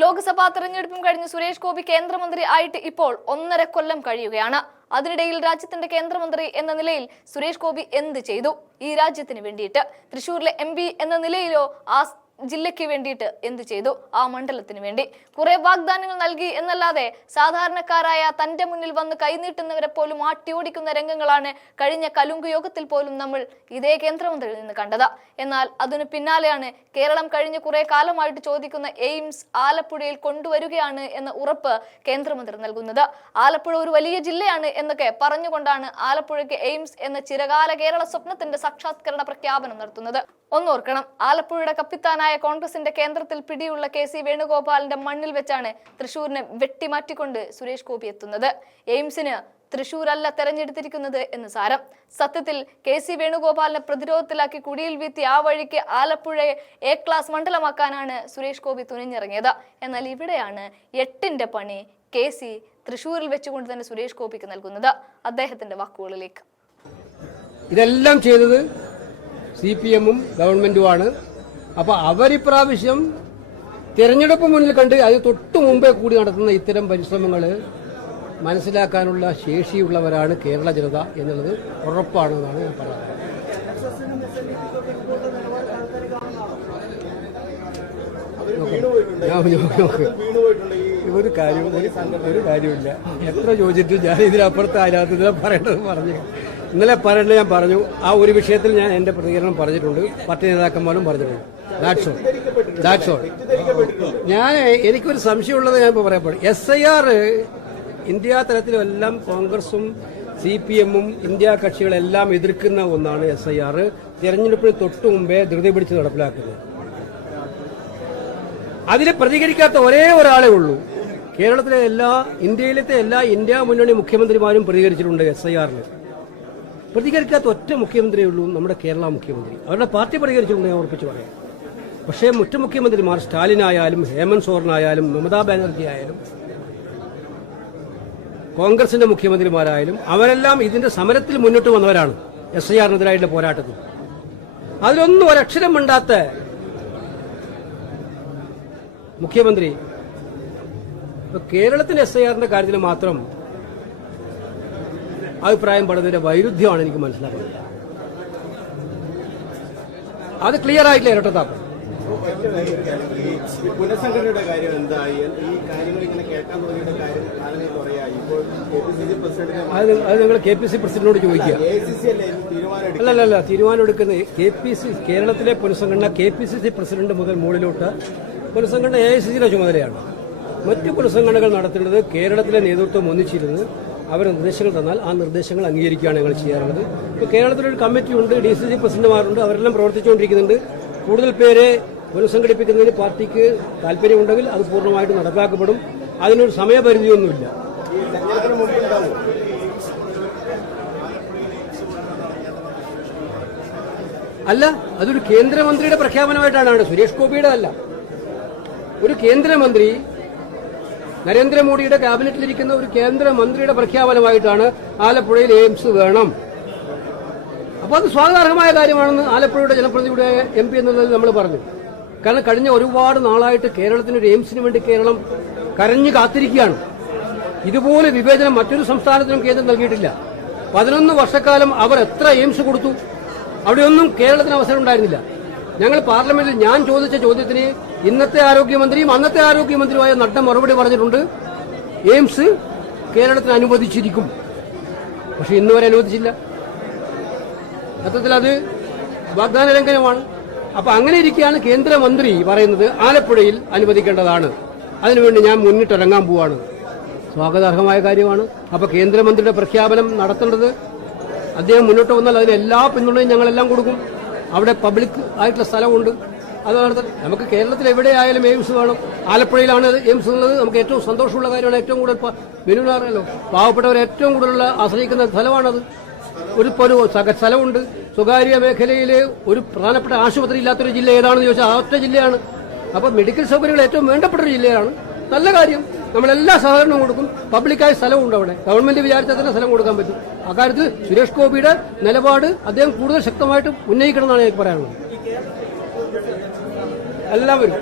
ലോക്സഭാ തെരഞ്ഞെടുപ്പും കഴിഞ്ഞ് സുരേഷ് ഗോപി കേന്ദ്രമന്ത്രി ആയിട്ട് ഇപ്പോൾ 1.5 കൊല്ലം കഴിയുകയാണ്. അതിനിടയിൽ രാജ്യത്തിന്റെ കേന്ദ്രമന്ത്രി എന്ന നിലയിൽ സുരേഷ് ഗോപി എന്ത് ചെയ്തു? ഈ രാജ്യത്തിന് വേണ്ടിയിട്ട് തൃശ്ശൂരിലെ MP എന്ന നിലയിലോ ആ ജില്ലയ്ക്ക് വേണ്ടിയിട്ട് എന്ത് ചെയ്തു? ആ മണ്ഡലത്തിന് വേണ്ടി കുറെ വാഗ്ദാനങ്ങൾ നൽകി എന്നല്ലാതെ സാധാരണക്കാരായ തന്റെ മുന്നിൽ വന്ന് കൈനീട്ടുന്നവരെ പോലും ആട്ടിയോടിക്കുന്ന രംഗങ്ങളാണ് കഴിഞ്ഞ കലുങ്ക് യോഗത്തിൽ പോലും നമ്മൾ ഇതേ കേന്ദ്രമന്ത്രിയിൽ നിന്ന് കണ്ടത്. എന്നാൽ അതിനു പിന്നാലെയാണ് കേരളം കഴിഞ്ഞ കുറെ കാലമായിട്ട് ചോദിക്കുന്ന എയിംസ് ആലപ്പുഴയിൽ കൊണ്ടുവരികയാണ് എന്ന ഉറപ്പ് കേന്ദ്രമന്ത്രി നൽകുന്നത്. ആലപ്പുഴ ഒരു വലിയ ജില്ലയാണ് എന്നൊക്കെ പറഞ്ഞുകൊണ്ടാണ് ആലപ്പുഴയ്ക്ക് എയിംസ് എന്ന ചിരകാല കേരള സ്വപ്നത്തിന്റെ സാക്ഷാത്കരണ പ്രഖ്യാപനം നടത്തുന്നത്. ഒന്നോർക്കണം, ആലപ്പുഴയുടെ കപ്പിത്താനായ കോൺഗ്രസിന്റെ കേന്ദ്രത്തിൽ പിടിയുള്ള KC വേണുഗോപാലിന്റെ മണ്ണിൽ വെച്ചാണ് തൃശൂരിനെ വെട്ടിമാറ്റിക്കൊണ്ട് സുരേഷ് ഗോപി എത്തുന്നത്. എയിംസിന് തൃശൂരല്ല തെരഞ്ഞെടുത്തിരിക്കുന്നത് എന്ന് സാരം. സത്യത്തിൽ KC വേണുഗോപാലിനെ പ്രതിരോധത്തിലാക്കി കുടിയിൽ വീത്തി ആ വഴിക്ക് ആലപ്പുഴയെ A ക്ലാസ് മണ്ഡലമാക്കാനാണ് സുരേഷ് ഗോപി തുനിഞ്ഞിറങ്ങിയത്. എന്നാൽ ഇവിടെയാണ് 8ന്റെ പണി KC തൃശൂരിൽ വെച്ചുകൊണ്ട് തന്നെ സുരേഷ് ഗോപിക്ക് നൽകുന്നത്. അദ്ദേഹത്തിന്റെ വാക്കുകളിലേക്ക്. ഇതെല്ലാം ചെയ്തത് CPM-ഉം ഗവൺമെന്റുമാണ്. അപ്പൊ അവരിപ്രാവശ്യം തിരഞ്ഞെടുപ്പ് മുന്നിൽ കണ്ട് അത് തൊട്ടു മുമ്പേ കൂടി നടത്തുന്ന ഇത്തരം പരിശ്രമങ്ങൾ മനസ്സിലാക്കാനുള്ള ശേഷിയുള്ളവരാണ് കേരള ജനത എന്നുള്ളത് ഉറപ്പാണെന്നാണ് ഞാൻ പറയുന്നത്. ഒരു കാര്യമില്ല. എത്ര ചോദിച്ചിട്ട് ഞാൻ ഇതിനപ്പുറത്ത് അതിനകത്ത് ഇതിനെ പറയേണ്ടത് പറഞ്ഞു. ഇന്നലെ പറയേണ്ടത് ഞാൻ പറഞ്ഞു. ആ ഒരു വിഷയത്തിൽ ഞാൻ എന്റെ പ്രതികരണം പറഞ്ഞിട്ടുണ്ട്. പാർട്ടി നേതാക്കന്മാരും പറഞ്ഞിട്ടുണ്ട്. That's all. എനിക്കൊരു സംശയമുള്ളത് ഞാൻ ഇപ്പോൾ പറയപ്പെടും. SIR ഇന്ത്യ തലത്തിലെല്ലാം കോൺഗ്രസും CPM-ഉം ഇന്ത്യ കക്ഷികളെല്ലാം എതിർക്കുന്ന ഒന്നാണ്. SIR തെരഞ്ഞെടുപ്പിന് തൊട്ടു മുമ്പേ ധൃതി പിടിച്ച് നടപ്പിലാക്കുന്നത്. അതിന് പ്രതികരിക്കാത്ത ഒരേ ഒരാളെ ഉള്ളൂ. കേരളത്തിലെ ഇന്ത്യയിലത്തെ എല്ലാ ഇന്ത്യ മുന്നണി മുഖ്യമന്ത്രിമാരും പ്രതികരിച്ചിട്ടുണ്ട്. SIR-ന് പ്രതികരിക്കാത്ത ഒറ്റ മുഖ്യമന്ത്രിയേ ഉള്ളൂ, നമ്മുടെ കേരള മുഖ്യമന്ത്രി. അവരുടെ പാർട്ടി പ്രതികരിച്ചിട്ടുണ്ട്, ഞാൻ ഉറപ്പിച്ച് പറയാം. പക്ഷേ മറ്റു മുഖ്യമന്ത്രിമാർ സ്റ്റാലിനായാലും ഹേമന്ത് സോറനായാലും മമതാ ബാനർജി ആയാലും കോൺഗ്രസിന്റെ മുഖ്യമന്ത്രിമാരായാലും അവരെല്ലാം ഇതിന്റെ സമരത്തിൽ മുന്നോട്ട് വന്നവരാണ്. SIR-നെതിരായിട്ടുള്ള പോരാട്ടത്തിൽ അതിലൊന്നും ഒരക്ഷരം മിണ്ടാത്ത മുഖ്യമന്ത്രി കേരളത്തിന്റെ SIR-ന്റെ കാര്യത്തിൽ മാത്രം അഭിപ്രായം പറയുന്നതിന്റെ വൈരുദ്ധ്യമാണ് എനിക്ക് മനസ്സിലാക്കുന്നത്. അത് ക്ലിയർ ആയിട്ടില്ല ഇരട്ടത്താപ്പ്. പുനഃസംഘടനയുടെ കാര്യം എന്തായി? ഈ കാര്യങ്ങൾ ഇങ്ങനെ കേൾക്കാൻ തുടങ്ങിയുടെ കാര്യം അത് നിങ്ങൾ KPC പ്രസിഡന്റിനോട് ചോദിക്കുക. അല്ലല്ല, തീരുമാനം എടുക്കുന്നത് കേരളത്തിലെ പുനഃസംഘടന KPCC പ്രസിഡന്റ് മുതൽ മുകളിലോട്ട് പുനഃസംഘടന AICC-യുടെ ചുമതലയാണ്. മറ്റു പുനഃസംഘടനകൾ നടത്തേണ്ടത് കേരളത്തിലെ നേതൃത്വം ഒന്നിച്ചിരുന്ന് അവർ നിർദ്ദേശങ്ങൾ തന്നാൽ ആ നിർദ്ദേശങ്ങൾ അംഗീകരിക്കുകയാണ് ഞങ്ങൾ ചെയ്യാറുള്ളത്. ഇപ്പോൾ കേരളത്തിലൊരു കമ്മിറ്റി ഉണ്ട്, DCC പ്രസിഡന്റുമാരുണ്ട്, അവരെല്ലാം പ്രവർത്തിച്ചുകൊണ്ടിരിക്കുന്നുണ്ട്. കൂടുതൽ പേരെ പുനഃസംഘടിപ്പിക്കുന്നതിന് പാർട്ടിക്ക് താല്പര്യമുണ്ടെങ്കിൽ അത് പൂർണ്ണമായിട്ട് നടപ്പാക്കപ്പെടും. അതിനൊരു സമയപരിധിയൊന്നുമില്ല. അല്ല, അതൊരു കേന്ദ്രമന്ത്രിയുടെ പ്രഖ്യാപനമായിട്ടാണ്, സുരേഷ് ഗോപിയുടെ അല്ല. ഒരു കേന്ദ്രമന്ത്രി, നരേന്ദ്രമോദിയുടെ ക്യാബിനറ്റിലിരിക്കുന്ന ഒരു കേന്ദ്രമന്ത്രിയുടെ പ്രഖ്യാപനമായിട്ടാണ് ആലപ്പുഴയിൽ എയിംസ് വേണം. അപ്പോൾ അത് സ്വാഗതാർഹമായ കാര്യമാണെന്ന് ആലപ്പുഴയുടെ ജനപ്രതിനിധിയുടെ MP എന്നുള്ളത് നമ്മൾ പറഞ്ഞു. കാരണം കഴിഞ്ഞ ഒരുപാട് നാളായിട്ട് കേരളത്തിനൊരു എയിംസിന് വേണ്ടി കേരളം കരഞ്ഞു കാത്തിരിക്കുകയാണ്. ഇതുപോലെ വിവേചനം മറ്റൊരു സംസ്ഥാനത്തിനും കേന്ദ്രം നൽകിയിട്ടില്ല. 11 വർഷക്കാലം അവർ എത്ര എയിംസ് കൊടുത്തു? അവിടെയൊന്നും കേരളത്തിന് അവസരം ഉണ്ടായിരുന്നില്ല. ഞങ്ങൾ പാർലമെന്റിൽ ഞാൻ ചോദിച്ച ചോദ്യത്തിന് ഇന്നത്തെ ആരോഗ്യമന്ത്രിയും അന്നത്തെ ആരോഗ്യമന്ത്രിയുമായ നഡ്ഡ മറുപടി പറഞ്ഞിട്ടുണ്ട്, എയിംസ് കേരളത്തിന് അനുവദിച്ചിരിക്കും. പക്ഷെ ഇന്നുവരെ അനുവദിച്ചില്ല. സത്യത്തിൽ അത് വാഗ്ദാന ലംഘനമാണ്. അപ്പൊ അങ്ങനെ ഇരിക്കുകയാണ് കേന്ദ്രമന്ത്രി പറയുന്നത് ആലപ്പുഴയിൽ അനുവദിക്കേണ്ടതാണ്, അതിനുവേണ്ടി ഞാൻ മുന്നിട്ടിറങ്ങാൻ പോവാണ്. സ്വാഗതാർഹമായ കാര്യമാണ്. അപ്പൊ കേന്ദ്രമന്ത്രിയുടെ പ്രഖ്യാപനം നടത്തേണ്ടത് അദ്ദേഹം മുന്നോട്ട് വന്നാൽ അതിന് എല്ലാ പിന്തുണയും ഞങ്ങളെല്ലാം കൊടുക്കും. അവിടെ പബ്ലിക് ആയിട്ടുള്ള സ്ഥലമുണ്ട്, അത് നടത്തണം. നമുക്ക് കേരളത്തിൽ എവിടെയായാലും എയിംസ് വേണം. ആലപ്പുഴയിലാണ് എയിംസ് ഉള്ളത്. നമുക്ക് ഏറ്റവും സന്തോഷമുള്ള കാര്യമാണ്. ഏറ്റവും കൂടുതൽ ബെനൂനറിയല്ലോ, പാവപ്പെട്ടവർ ഏറ്റവും കൂടുതൽ ആശ്രയിക്കുന്ന സ്ഥലമാണത്. ഒരു സ്ഥലമുണ്ട്. സ്വകാര്യ മേഖലയിൽ ഒരു പ്രധാനപ്പെട്ട ആശുപത്രി ഇല്ലാത്തൊരു ജില്ല ഏതാണെന്ന് ചോദിച്ചാൽ ആ ഒറ്റ ജില്ലയാണ്. അപ്പൊ മെഡിക്കൽ സൗകര്യങ്ങൾ ഏറ്റവും വേണ്ടപ്പെട്ട ഒരു ജില്ലയാണ്. നല്ല കാര്യം, നമ്മളെല്ലാ സഹകരണവും കൊടുക്കും. പബ്ലിക്കായ സ്ഥലമുണ്ട് അവിടെ, ഗവൺമെന്റ് വിചാരിച്ചാൽ തന്നെ സ്ഥലം കൊടുക്കാൻ പറ്റും. അക്കാര്യത്തിൽ സുരേഷ് ഗോപിയുടെ നിലപാട് അദ്ദേഹം കൂടുതൽ ശക്തമായിട്ട് ഉന്നയിക്കണം എന്നാണ് എനിക്ക് പറയാനുള്ളത്. എല്ലാവരും